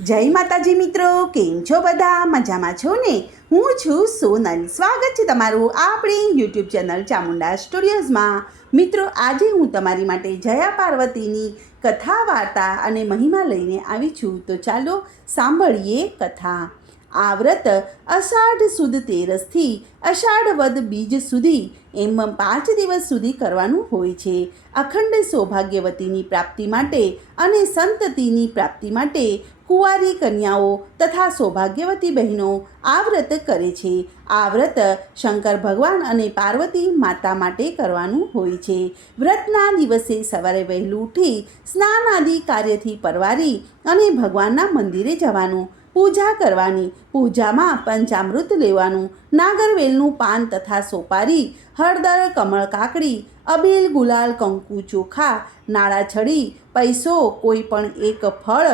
જય માતાજી મિત્રો, કેમ છો બધા? મજામાં છો ને? હું છું સોનલ. સ્વાગત છે તમારું આપણી યુટ્યુબ ચેનલ ચામુંડા સ્ટુડિયોઝમાં. મિત્રો, આજે હું તમારી માટે જયા પાર્વતીની કથા, વાર્તા અને મહિમા લઈને આવી છું. તો ચાલો સાંભળીએ કથા. આ વ્રત અષાઢ સુદ તેરસથી અષાઢ વદ બીજ સુધી એમ પાંચ દિવસ સુધી કરવાનું હોય છે. અખંડ સૌભાગ્યવતીની પ્રાપ્તિ માટે અને સંતતિની પ્રાપ્તિ માટે કુંવારી કન્યાઓ તથા સૌભાગ્યવતી બહેનો આ વ્રત કરે છે. આ વ્રત શંકર ભગવાન અને પાર્વતી માતા માટે કરવાનું હોય છે. વ્રતના દિવસે સવારે વહેલું ઉઠી સ્નાન આદિ કાર્યથી પરવારી અને ભગવાનના મંદિરે જવાનું, પૂજા કરવાની, પૂજામાં પંચામૃત લેવાનું, નાગરવેલનું પાન તથા સોપારી, હળદર, કમળ કાકડી, અબીલ, ગુલાલ, કંકુ ચોખા, નાળા છડી, પૈસો, કોઈ પણ એક ફળ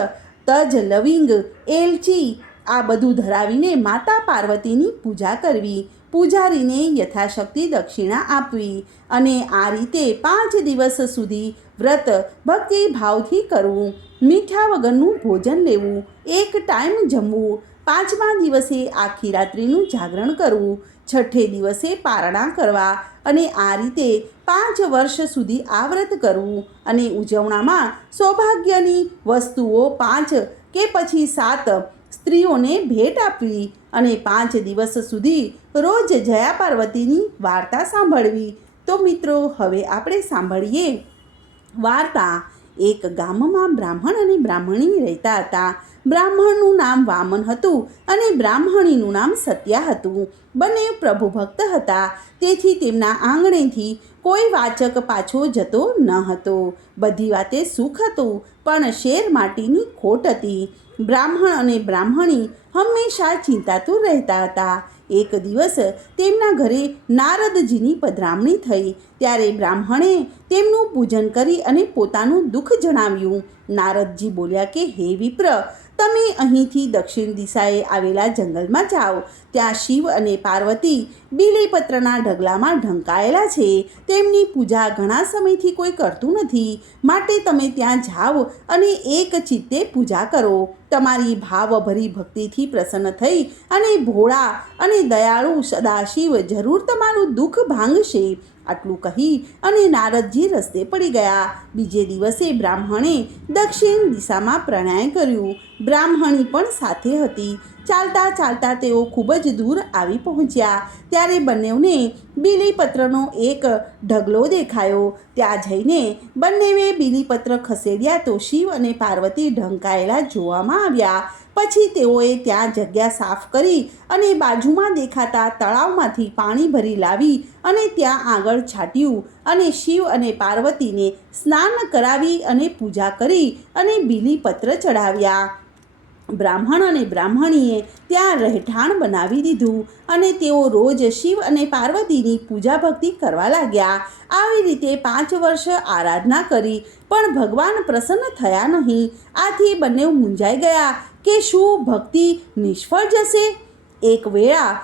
તજ લવિંગ, એલચી, આ બધું ધરાવીને માતા પાર્વતીની પૂજા કરવી, પૂજારીને યથાશક્તિ દક્ષિણા આપવી અને આ રીતે પાંચ દિવસ સુધી વ્રત ભક્તિ ભાવથી કરવું, મીઠા વગરનું ભોજન લેવું, એક ટાઈમ જમવું પાંચમા દિવસે આખી રાત્રિનું જાગરણ કરવું, છઠ્ઠે દિવસે પારણા કરવા અને આ રીતે પાંચ વર્ષ સુધી આ વ્રત કરવું અને ઉજવણામાં સૌભાગ્યની વસ્તુઓ પાંચ કે પછી સાત સ્ત્રીઓને ભેટ આપવી અને પાંચ દિવસ સુધી રોજ જયા પાર્વતીની વાર્તા સાંભળવી. તો મિત્રો, હવે આપણે સાંભળીએ વાર્તા એક ગામમાં બ્રાહ્મણ અને બ્રાહ્મણી રહેતા હતા. બ્રાહ્મણનું નામ વામન હતું અને બ્રાહ્મણીનું નામ સત્યા હતું. બંને પ્રભુ ભક્ત હતા. તેથી તેમના આંગણેથી કોઈ વાચક પાછો જતો ન હતો. બધી વાતે સુખ હતું, પણ શેર માટીની ખોટ હતી. બ્રાહ્મણ અને બ્રાહ્મણી હંમેશા ચિંતાતુર રહેતા હતા. એક દિવસ તેમના ઘરે નારદજીની પધરામણી થઈ. ત્યારે બ્રાહ્મણે તેમનું પૂજન કરી અને પોતાનું દુઃખ જણાવ્યું. નારદજી બોલ્યા કે, હે વિપ્ર, તમે અહીંથી દક્ષિણ દિશાએ આવેલા જંગલમાં જાઓ. ત્યાં શિવ અને પાર્વતી બીલીપત્રના ઢગલામાં ઢંકાયેલા છે. તેમની પૂજા ઘણા સમયથી કોઈ કરતું નથી. માટે તમે ત્યાં જાઓ અને એક ચિત્તે પૂજા કરો. તમારી ભાવભરી ભક્તિથી પ્રસન્ન થઈ અને ભોળા અને દયાળુ સદાશિવ જરૂર તમારું દુઃખ ભાંગશે. આટલું કહી અને નારદજી રસ્તે પડી ગયા. બીજે દિવસે બ્રાહ્મણે દક્ષિણ દિશામાં પ્રણય કર્યું. બ્રાહ્મણી પણ સાથે હતી. ચાલતા ચાલતા તેઓ ખૂબ જ દૂર આવી પહોંચ્યા. ત્યારે બંનેવને બીલીપત્રનો એક ઢગલો દેખાયો. ત્યાં જઈને બંનેવે બીલીપત્ર ખસેડ્યા તો શિવ અને પાર્વતી ઢંકાયેલા જોવામાં આવ્યા. પછી તેઓએ ત્યાં જગ્યા સાફ કરી અને બાજુમાં દેખાતા તળાવમાંથી પાણી ભરી લાવી અને ત્યાં આગળ છાંટ્યું અને શિવ અને પાર્વતીને સ્નાન કરાવી અને પૂજા કરી અને બીલીપત્ર ચડાવ્યા બ્રાહ્મણ અને બ્રાહ્મણીએ ત્યાં રહેઠાણ બનાવી દીધું અને તેઓ રોજ શિવ અને પાર્વતીની પૂજા ભક્તિ કરવા લાગ્યા. આવી રીતે પાંચ વર્ષ આરાધના કરી, પણ ભગવાન પ્રસન્ન થયા નહીં. આથી બંને મૂંઝાઈ ગયા કે શું ભક્તિ નિષ્ફળ જશે? એક વેળા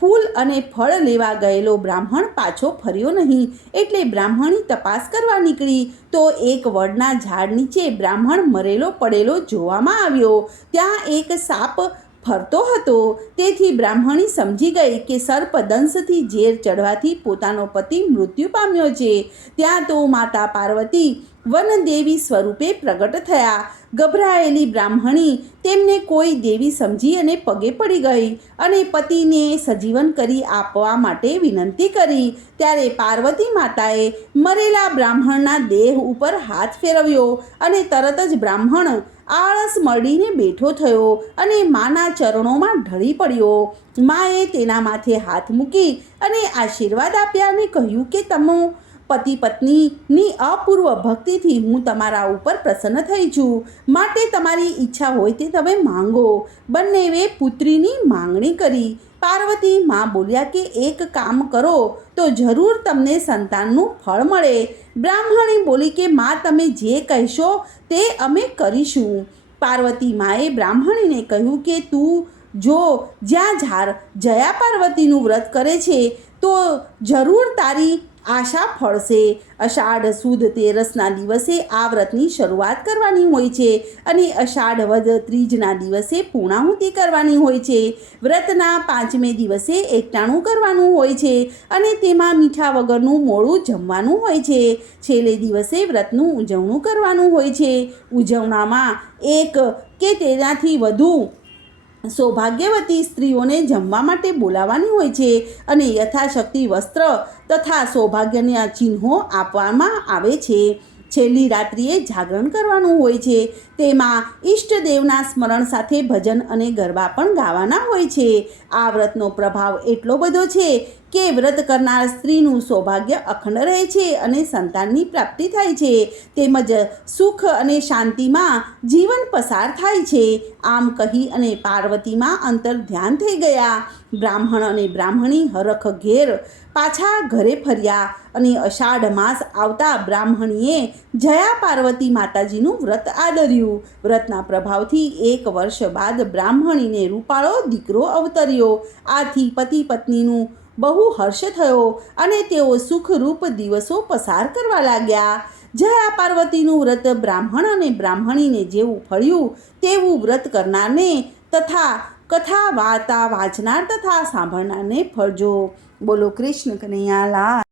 ફૂલ અને ફળ લેવા ગયેલો બ્રાહ્મણ પાછો ફર્યો નહીં. એટલે બ્રાહ્મણી તપાસ કરવા નીકળી. તો એક વડના ઝાડ નીચે બ્રાહ્મણ મરેલો પડેલો જોવામાં આવ્યો. ત્યાં એક સાપ ફરતો હતો. તેથી બ્રાહ્મણી સમજી ગઈ કે સર્પદંશથી ઝેર ચડવાથી પોતાનો પતિ મૃત્યુ પામ્યો છે. ત્યાં તો માતા પાર્વતી વનદેવી સ્વરૂપે પ્રગટ થયા. ગભરાયેલી બ્રાહ્મણી તેમને કોઈ દેવી સમજી અને પગે પડી ગઈ અને પતિને સજીવન કરી આપવા માટે વિનંતી કરી. ત્યારે પાર્વતી માતાએ મરેલા બ્રાહ્મણના દેહ ઉપર હાથ ફેરવ્યો અને તરત જ બ્રાહ્મણ આળસ મળીને બેઠો થયો અને માના ચરણોમાં ઢળી પડ્યો. માએ તેના માથે હાથ મૂકી અને આશીર્વાદ આપ્યા અને કહ્યું કે, તમે પતિ પત્નીની અપૂર્વ ભક્તિથી હું તમારા ઉપર પ્રસન્ન થઈ છું. માટે તમારી ઈચ્છા હોય તે તમે માંગો. બંનેવે પુત્રીની માંગણી કરી. પાર્વતી માં બોલ્યા કે એક કામ કરો, તો જરૂર તમને સંતાનનું ફળ મળે. બ્રાહ્મણી બોલી કે માં તમે જે કહેશો તે અમે કરીશું. પાર્વતી માએ બ્રાહ્મણીને કહ્યું કે તું જો જ્યાં ઝાર જયા પાર્વતીનું વ્રત કરે છે, તો જરૂર તારી આશા ફળશે. અષાઢ સુદ તેરસના દિવસે આ વ્રતની શરૂઆત કરવાની હોય છે અને અષાઢ વદ ત્રીજના દિવસે પૂર્ણાહુતિ કરવાની હોય છે. વ્રતના પાંચમે દિવસે એકટાણું કરવાનું હોય છે અને તેમાં મીઠા વગરનું મોડું જમવાનું હોય છે. છેલ્લે દિવસે વ્રતનું ઉજવણું કરવાનું હોય છે. ઉજવણામાં એક કે તેનાથી વધુ સૌભાગ્યવતી સ્ત્રીઓને જમવા માટે બોલાવવાની હોય છે અને યથાશક્તિ વસ્ત્ર તથા સૌભાગ્યના ચિહ્નો આપવામાં આવે છે. છેલ્લી રાત્રિએ જાગરણ કરવાનું હોય છે. તેમાં ઈષ્ટદેવના સ્મરણ સાથે ભજન અને ગરબા પણ ગાવાના હોય છે. આ વ્રતનો પ્રભાવ એટલો બધો છે કે વ્રત કરનાર સ્ત્રીનું સૌભાગ્ય અખંડ રહે છે અને સંતાનની પ્રાપ્તિ થાય છે. તેમજ સુખ અને શાંતિમાં જીવન પસાર થાય છે. આમ કહી અને પાર્વતીમાં અંતર ધ્યાન થઈ ગયા. બ્રાહ્મણ અને બ્રાહ્મણી હરખ ઘેર પાછા ઘરે ફર્યા અને અષાઢ માસ આવતા બ્રાહ્મણીએ જયા પાર્વતી માતાજીનું વ્રત આદર્યું. વ્રતના પ્રભાવથી એક વર્ષ બાદ બ્રાહ્મણીને રૂપાળો દીકરો અવતર્યો. આથી પતિ પત્નીનું બહુ હર્ષ થયો અને તેઓ સુખરૂપ દિવસો પસાર કરવા લાગ્યા. જયા પાર્વતીનું વ્રત બ્રાહ્મણ અને બ્રાહ્મણીને જેવું ફળ્યું, તેવું વ્રત કરનારને તથા કથા વાર્તા વાંચનાર તથા સાંભળનારને ફળજો. બોલો કૃષ્ણ કનૈયા લાલ